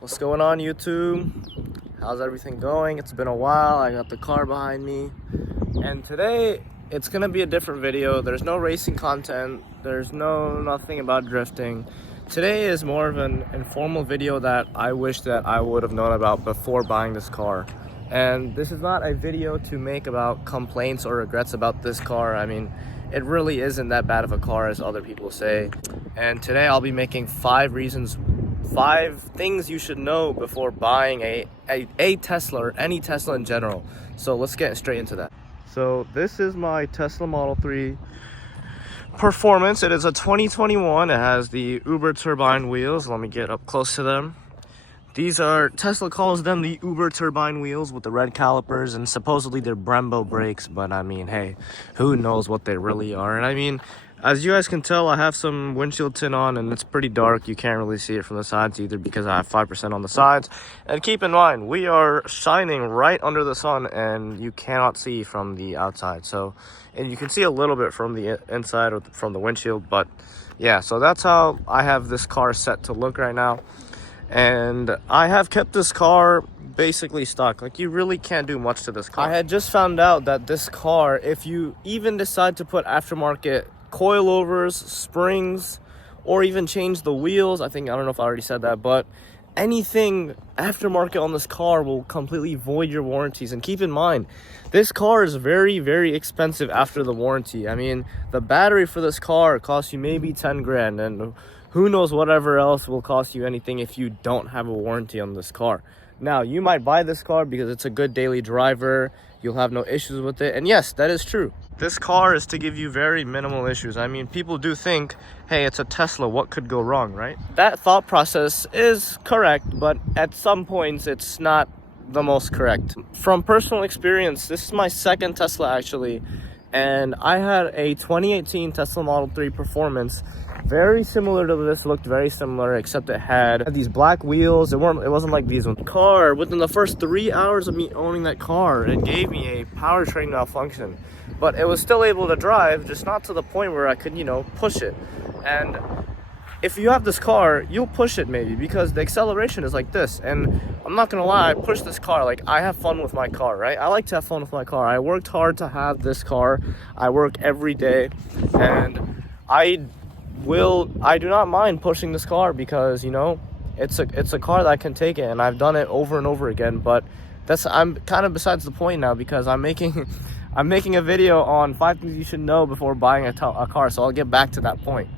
What's going on, YouTube? How's everything going? It's been a while. I got the car behind me, and today it's gonna be a different video. There's no racing content. There's nothing about drifting. Today is more of an informal video that I wish that I would have known about before buying this car. And this is not a video to make about complaints or regrets about this car. I mean, it really isn't that bad of a car as other people say. And today I'll be making 5 things you should know before buying a Tesla or any Tesla in general. So let's get straight into that. So this is my Tesla Model 3 Performance. It is a 2021. It has the Uber turbine wheels. Let me get up close to them. These are, Tesla calls them the Uber turbine wheels with the red calipers, and supposedly they're Brembo brakes, but I mean, hey, who knows what they really are. And I mean, as you guys can tell, I have some windshield tint on, and it's pretty dark. You can't really see it from the sides either because I have 5% on the sides. And keep in mind, we are shining right under the sun, and you cannot see from the outside. So, and you can see a little bit from the inside or from the windshield, but yeah, so that's how I have this car set to look right now. And I have kept this car basically stock. Like, you really can't do much to this car. I had just found out that this car, if you even decide to put aftermarket coilovers, springs, or even change the wheels, I don't know if I already said that, but anything aftermarket on this car will completely void your warranties. And keep in mind, this car is very, very expensive after the warranty. I mean, the battery for this car costs you maybe 10 grand, and who knows whatever else will cost you anything if you don't have a warranty on this car. Now, you might buy this car because it's a good daily driver. You'll have no issues with it. And yes, that is true. This car is to give you very minimal issues. I mean, people do think, hey, it's a Tesla, what could go wrong, right? That thought process is correct, but at some points it's not the most correct. From personal experience, this is my second Tesla actually, and I had a 2018 Tesla Model 3 Performance, very similar to this, looked very similar, except it had these black wheels. It wasn't like these ones. Car, within the first 3 hours of me owning that car, it gave me a powertrain malfunction, but it was still able to drive, just not to the point where I could, push it. And if you have this car, you'll push it maybe because the acceleration is like this. And I'm not gonna lie, I push this car, like, I have fun with my car, right? I like to have fun with my car. I worked hard to have this car. I work every day, and I do not mind pushing this car because, it's a car that I can take it, and I've done it over and over again. But I'm kind of besides the point now because I'm making a video on 5 things you should know before buying a car, so I'll get back to that point.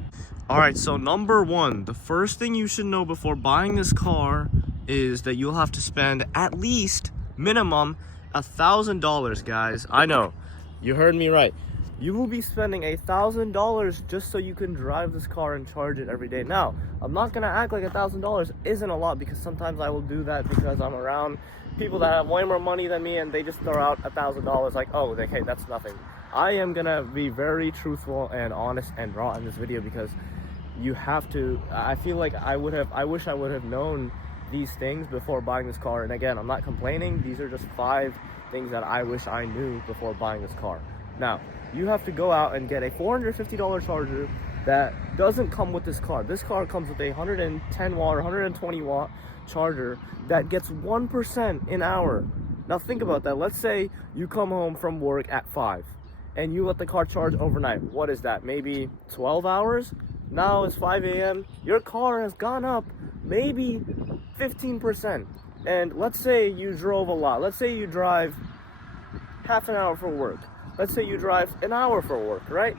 Alright, so number 1, the first thing you should know before buying this car is that you'll have to spend at least minimum $1,000, guys. I know, you heard me right. You will be spending $1,000 just so you can drive this car and charge it every day. Now, I'm not gonna act like $1,000 isn't a lot, because sometimes I will do that because I'm around people that have way more money than me and they just throw out $1,000 like, oh, okay, that's nothing. I am gonna be very truthful and honest and raw in this video because you have to. I feel like I wish I would have known these things before buying this car. And again, I'm not complaining. These are just 5 things that I wish I knew before buying this car. Now, you have to go out and get a $450 charger that doesn't come with this car. This car comes with a 110 watt or 120 watt charger that gets 1% an hour. Now think about that. Let's say you come home from work at 5 and you let the car charge overnight. What is that? Maybe 12 hours? Now it's 5 a.m. Your car has gone up maybe 15%. And let's say you drove a lot. Let's say you drive half an hour for work. Let's say you drive an hour for work, right?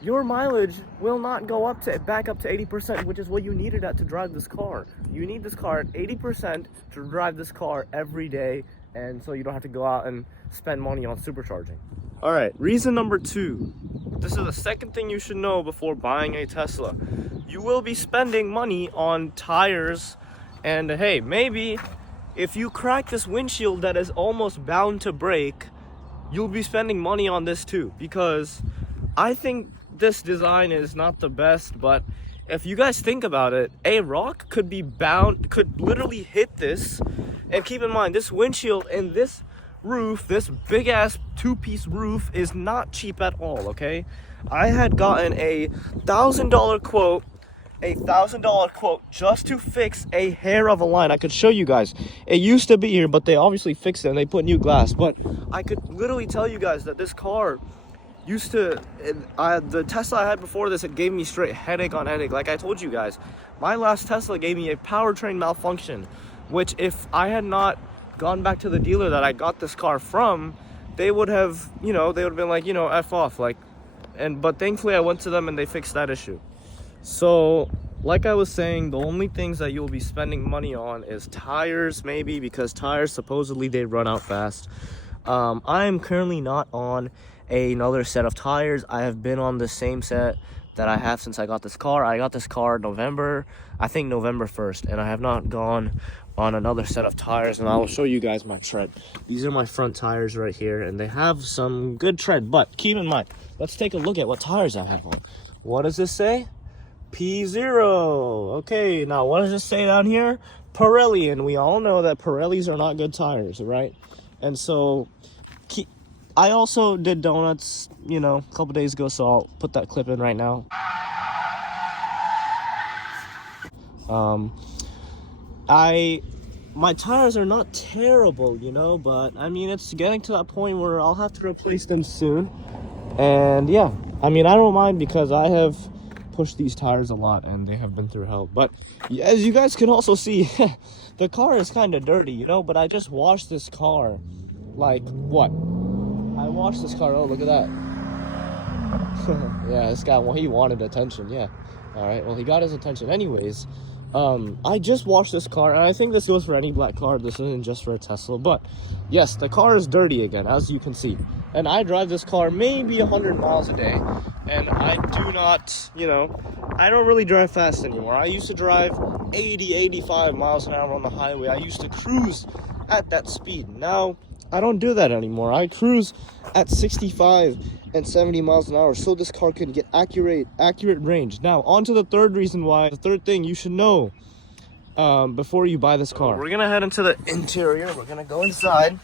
Your mileage will not go back up to 80%, which is what you needed to drive this car. You need this car at 80% to drive this car every day, and so you don't have to go out and spend money on supercharging. All right, reason number 2. This is the second thing you should know before buying a Tesla. You will be spending money on tires, and hey, maybe if you crack this windshield that is almost bound to break, you'll be spending money on this too, because I think this design is not the best, but if you guys think about it, a rock could literally hit this. And keep in mind, this windshield and this roof, this big ass 2-piece roof, is not cheap at all, okay? I had gotten a $1,000 quote a $1,000 quote just to fix a hair of a line. I could show you guys. It used to be here, but they obviously fixed it and they put new glass. But I could literally tell you guys that this car used to, the Tesla I had before this, it gave me straight headache on headache. Like I told you guys, my last Tesla gave me a powertrain malfunction, which if I had not gone back to the dealer that I got this car from, they would have, they would have been like, F off, like, but thankfully I went to them and they fixed that issue. So like I was saying, the only things that you'll be spending money on is tires, maybe, because tires supposedly they run out fast. I am currently not on another set of tires. I have been on the same set that I have since I got this car. I got this car November 1st, and I have not gone on another set of tires, and I will show you guys my tread. These are my front tires right here, and they have some good tread, but keep in mind, let's take a look at what tires I have on. What does this say? P0. Okay, now what does it say down here? Pirelli, and we all know that Pirellis are not good tires, right? And so I also did donuts, a couple days ago, so I'll put that clip in right now. My tires are not terrible, but I mean, it's getting to that point where I'll have to replace them soon. And yeah, I mean, I don't mind because I have pushed these tires a lot and they have been through hell. But as you guys can also see, the car is kind of dirty, but I just washed this car. Like, what? I washed this car. Oh, look at that. Yeah, this guy, well, he wanted attention. Yeah. All right. Well, he got his attention. Anyways, I just washed this car, and I think this goes for any black car. This isn't just for a Tesla. But yes, the car is dirty again, as you can see. And I drive this car maybe 100 miles a day. And I do not, I don't really drive fast anymore. I used to drive 80, 85 miles an hour on the highway. I used to cruise at that speed. Now, I don't do that anymore. I cruise at 65 and 70 miles an hour so this car can get accurate range. Now, on to the third reason why, the third thing you should know before you buy this car. We're gonna head into the interior. We're gonna go inside.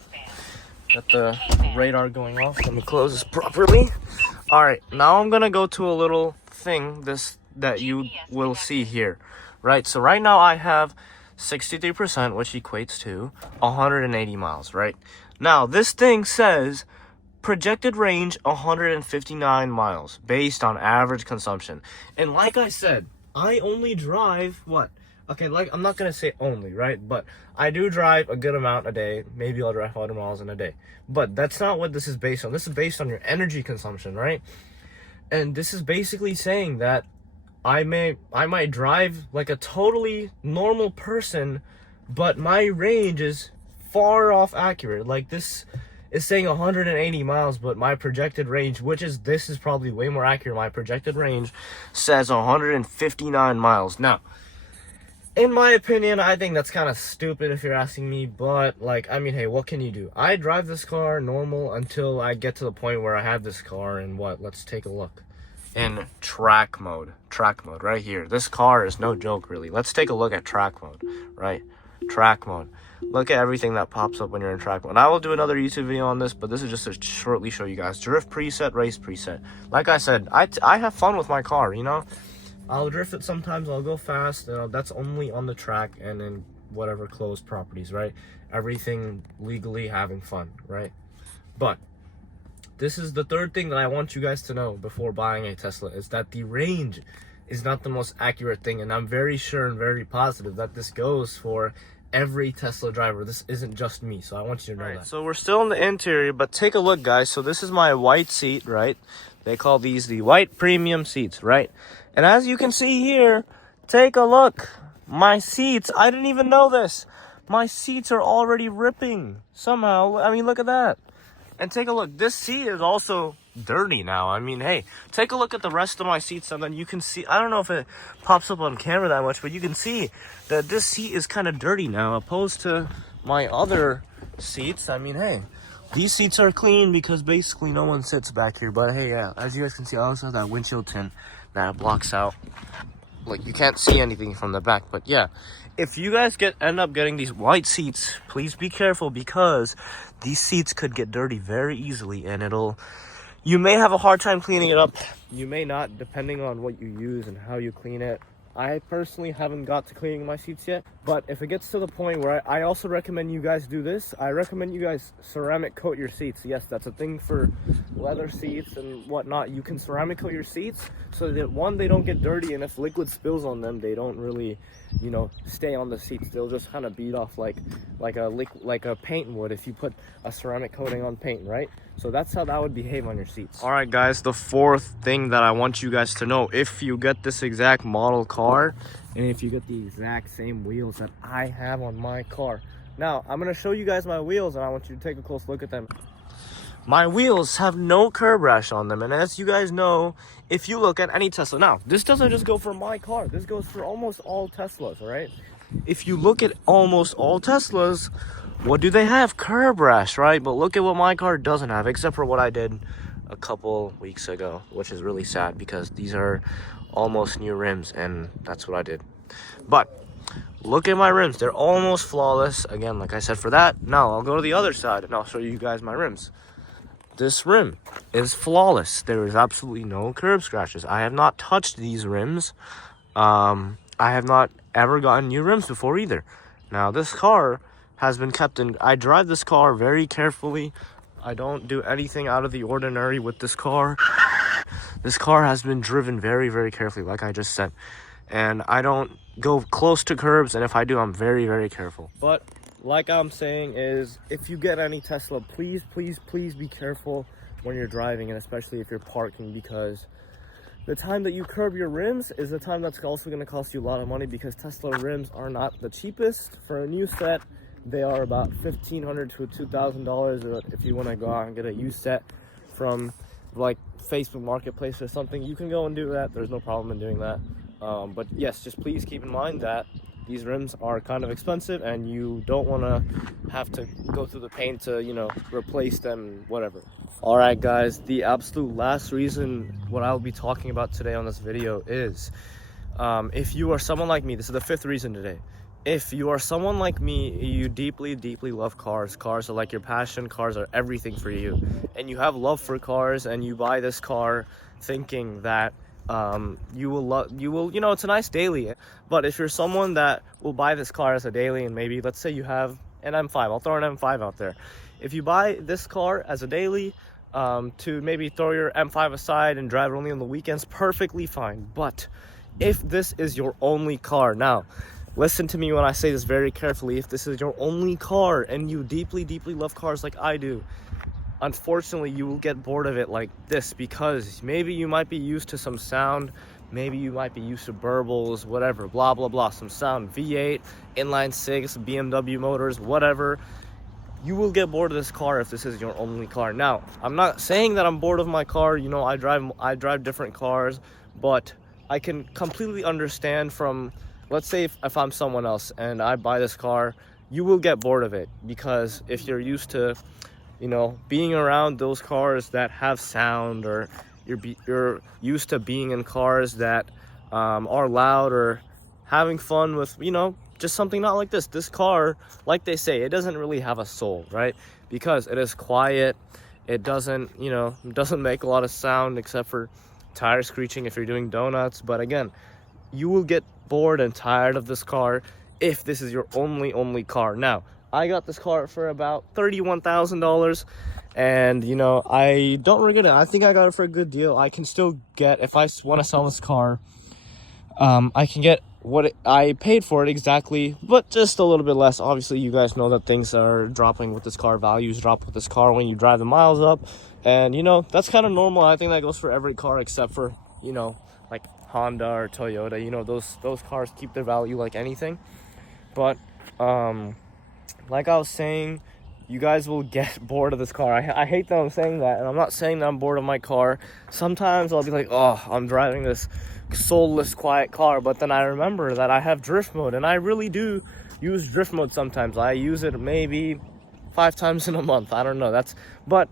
Got the radar going off. Let me close this properly. All right, now I'm gonna go to a little thing that you will see here, right? So right now I have 63%, which equates to 180 miles, right? Now this thing says projected range 159 miles based on average consumption. And like I said, I only drive what? Okay, like I'm not gonna say only, right? But I do drive a good amount a day. Maybe I'll drive 100 miles in a day. But that's not what this is based on. This is based on your energy consumption, right? And this is basically saying that I might drive like a totally normal person, but my range is far off accurate. Like this is saying 180 miles, but my projected range, this is probably way more accurate. My projected range says 159 miles. Now, in my opinion, I think that's kind of stupid if you're asking me, but like, I mean, hey, what can you do? I drive this car normal until I get to the point where I have this car in let's take a look. In track mode right here. This car is no joke, really. Let's take a look at track mode, right? Track mode. Look at everything that pops up when you're in track mode. I will do another YouTube video on this, but this is just to shortly show you guys. Drift preset, race preset. Like I said, I have fun with my car, I'll drift it sometimes, I'll go fast, that's only on the track and in whatever closed properties, right? Everything legally having fun, right? But this is the third thing that I want you guys to know before buying a Tesla, is that the range is not the most accurate thing, and I'm very sure and very positive that this goes for every Tesla driver. This isn't just me, so I want you to know that. So we're still in the interior, but take a look, guys. So this is my white seat, right? They call these the white premium seats, right? And as you can see here, take a look. My seats, I didn't even know this. My seats are already ripping somehow. I mean, look at that. And take a look. This seat is also dirty now. I mean, hey, take a look at the rest of my seats, and then you can see, I don't know if it pops up on camera that much, but you can see that this seat is kind of dirty now, opposed to my other seats. I mean, hey, these seats are clean because basically no one sits back here. But hey, yeah, as you guys can see, I also have that windshield tint that blocks out, like, you can't see anything from the back. But yeah, if you guys end up getting these white seats, please be careful, because these seats could get dirty very easily, and you may have a hard time cleaning it up. You may not, depending on what you use and how you clean it. I personally haven't got to cleaning my seats yet, but if it gets to the point where I also recommend you guys do this. I recommend you guys ceramic coat your seats. Yes, that's a thing for leather seats and whatnot. You can ceramic coat your seats so that one, they don't get dirty, and if liquid spills on them, they don't really, you know, stay on the seats. They'll just kind of beat off like a paint would if you put a ceramic coating on paint, right? So that's how that would behave on your seats. All right, guys, the fourth thing that I want you guys to know, if you get this exact model car and if you get the exact same wheels that I have on my car. Now, I'm going to show you guys my wheels, and I want you to take a close look at them. My wheels have no curb rash on them, and as you guys know, if you look at any Tesla, now, this doesn't just go for my car, this goes for almost all Teslas, all right? If you look at almost all Teslas, what do they have? Curb rash, right? But look at what my car doesn't have, except for what I did a couple weeks ago, which is really sad because these are almost new rims, and that's what I did. But look at my rims, they're almost flawless. Again, like I said, for that. Now I'll go to the other side and I'll show you guys my rims. This rim is flawless. There is absolutely no curb scratches. I have not touched these rims. I have not ever gotten new rims before either. Now this car has been kept in, I drive this car very carefully. I don't do anything out of the ordinary with this car. This car has been driven very, very carefully, like I just said. And I don't go close to curbs, and if I do, I'm very, very careful. But like I'm saying is, if you get any Tesla, please, please, please be careful when you're driving, and especially if you're parking, because the time that you curb your rims is the time that's also going to cost you a lot of money, because Tesla rims are not the cheapest. For a new set, they are about $1,500 to $2,000. If you want to go out and get a used set from like Facebook Marketplace or something, you can go and do that. There's no problem in doing that. But yes, just please keep in mind that these rims are kind of expensive, and you don't want to have to go through the pain to, you know, replace them, whatever. All right, guys, the absolute last reason what I'll be talking about today on this video is, if you are someone like me, this is the fifth reason today. If you are someone like me, you deeply, deeply love cars. Cars are like your passion. Cars are everything for you. And you have love for cars, and you buy this car thinking that you know, it's a nice daily. But if you're someone that will buy this car as a daily, and maybe let's say you have an M5, I'll throw an M5 out there. If you buy this car as a daily, to maybe throw your M5 aside and drive it only on the weekends, perfectly fine. But if this is your only car, now listen to me when I say this very carefully, if this is your only car and you deeply, deeply love cars like I do, unfortunately you will get bored of it like this, because maybe you might be used to some sound, maybe you might be used to burbles, whatever, blah blah blah, some sound, V8, inline 6, BMW motors, whatever. You will get bored of this car if this is your only car. Now, I'm not saying that I'm bored of my car. You know, I drive different cars, but I can completely understand from, let's say if I'm someone else and I buy this car, you will get bored of it, because if you're used to, you know, being around those cars that have sound, or you're used to being in cars that are loud, or having fun with, you know, just something not like this. This car, like they say, it doesn't really have a soul, right? Because it is quiet. It doesn't, you know, doesn't make a lot of sound except for tire screeching if you're doing donuts. But again, you will get bored and tired of this car if this is your only car. Now, I got this car for about $31,000, and you know, I don't regret it. I think I got it for a good deal. I can still get, if I want to sell this car, I can get what I paid for it exactly, but just a little bit less. Obviously, you guys know that things are dropping with this car. Values drop with this car when you drive the miles up, and you know, that's kind of normal. I think that goes for every car except for, you know, like Honda or Toyota. You know, those cars keep their value like anything. But like I was saying, you guys will get bored of this car. I hate that I'm saying that, and I'm not saying that I'm bored of my car. Sometimes I'll be like, oh, I'm driving this soulless, quiet car, but then I remember that I have drift mode, and I really do use drift mode sometimes. I use it maybe 5 times in a month. I don't know. But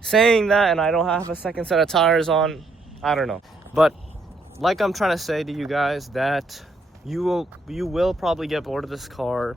saying that, and I don't have a second set of tires on, I don't know. But like I'm trying to say to you guys, that you will probably get bored of this car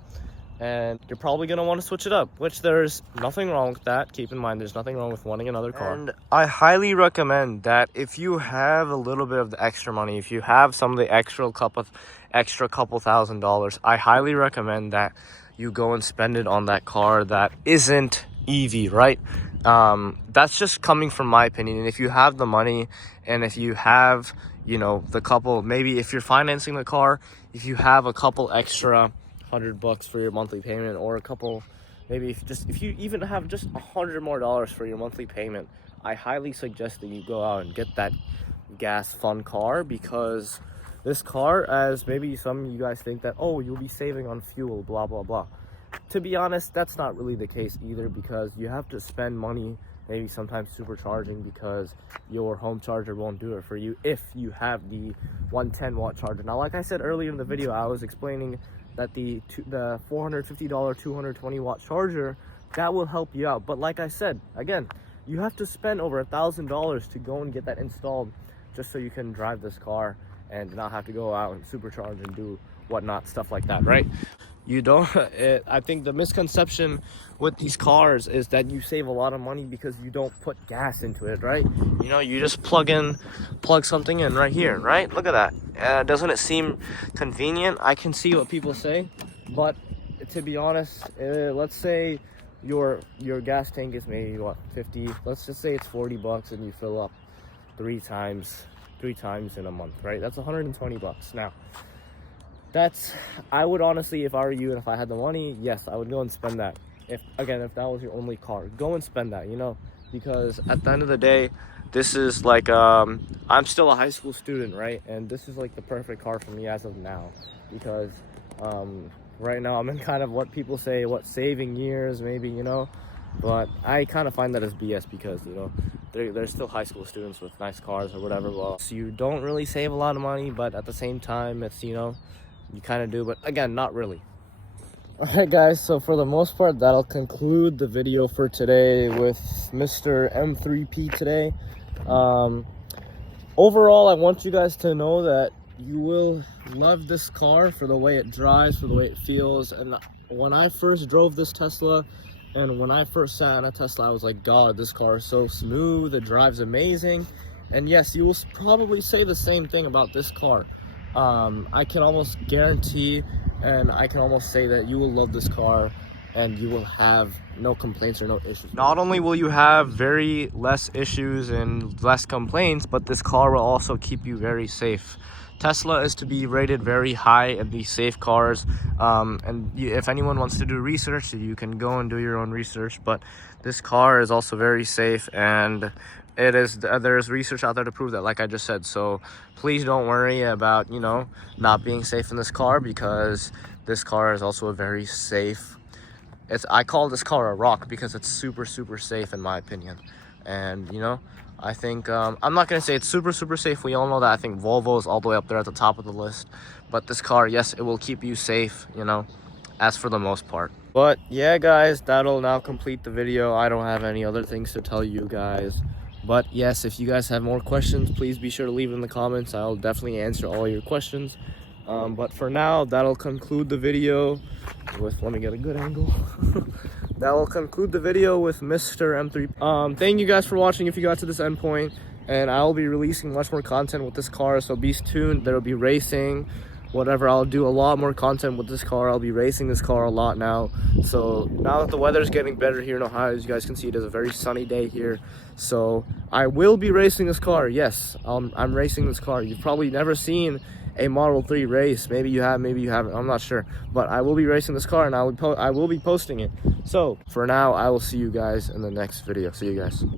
and you're probably going to want to switch it up, which there's nothing wrong with that. Keep in mind, there's nothing wrong with wanting another car. And I highly recommend that if you have a little bit of the extra money, if you have some of the extra couple $1,000s, I highly recommend that you go and spend it on that car that isn't EV, right? That's just coming from my opinion. And if you have the money, and if you have, you know, the couple, maybe if you're financing the car, if you have a couple extra $100 for your monthly payment, or a couple, maybe if you even have just $100 more for your monthly payment, I highly suggest that you go out and get that gas fun car, because this car, as maybe some of you guys think that, oh, you'll be saving on fuel, blah blah blah, to be honest, that's not really the case either, because you have to spend money maybe sometimes supercharging, because your home charger won't do it for you if you have the 110-watt charger. Now, like I said earlier in the video, I was explaining that the $450 220-watt charger, that will help you out. But like I said, again, you have to spend over $1,000 to go and get that installed, just so you can drive this car and not have to go out and supercharge and do whatnot, stuff like that, right? You don't I think the misconception with these cars is that you save a lot of money because you don't put gas into it, right? You know, you just plug something in right here, right? Look at that. Doesn't it seem convenient? I can see what people say, but to be honest, let's say your gas tank is maybe what, 50, let's just say it's $40, and you fill up three times in a month, right? That's $120. Now, I would honestly, if I were you and if I had the money, yes, I would go and spend that. If that was your only car, go and spend that, you know, because at the end of the day, this is like, I'm still a high school student, right? And this is like the perfect car for me as of now, because right now I'm in kind of what people say, saving years maybe, you know, but I kind of find that as BS, because, you know, they're still high school students with nice cars or whatever. Well, so you don't really save a lot of money, but at the same time, it's, you know, you kind of do, but again, not really. Alright guys, so for the most part, that'll conclude the video for today with Mr. M3P today. Overall, I want you guys to know that you will love this car for the way it drives, for the way it feels. And when I first drove this Tesla, and when I first sat in a Tesla, I was like, God, this car is so smooth, it drives amazing. And yes, you will probably say the same thing about this car. I can almost guarantee, and I can almost say that you will love this car and you will have no complaints or no issues. Not only will you have very less issues and less complaints, but this car will also keep you very safe. Tesla is to be rated very high in these safe cars, and if anyone wants to do research, you can go and do your own research, but this car is also very safe, and there's research out there to prove that, like I just said. So please don't worry about, you know, not being safe in this car, because this car is also a very safe, I call this car a rock because it's super safe in my opinion. And you know, I think I'm not gonna say it's super safe, we all know that. I think Volvo is all the way up there at the top of the list, but this car, yes, it will keep you safe, you know, as for the most part. But yeah guys, that'll now complete the video. I don't have any other things to tell you guys. But yes, if you guys have more questions, please be sure to leave in the comments. I'll definitely answer all your questions. But for now, that'll conclude the video with, let me get a good angle. That will conclude the video with Mr. M3. Thank you guys for watching if you got to this end point. And I'll be releasing much more content with this car, so be tuned. There'll be racing, whatever. I'll do a lot more content with this car. I'll be racing this car a lot now. So now that the weather's getting better here in Ohio, as you guys can see, it is a very sunny day here. So I will be racing this car. Yes, I'm racing this car. You've probably never seen a Model 3 race. Maybe you have, maybe you haven't. I'm not sure. But I will be racing this car, and I will be posting it. So for now, I will see you guys in the next video. See you guys.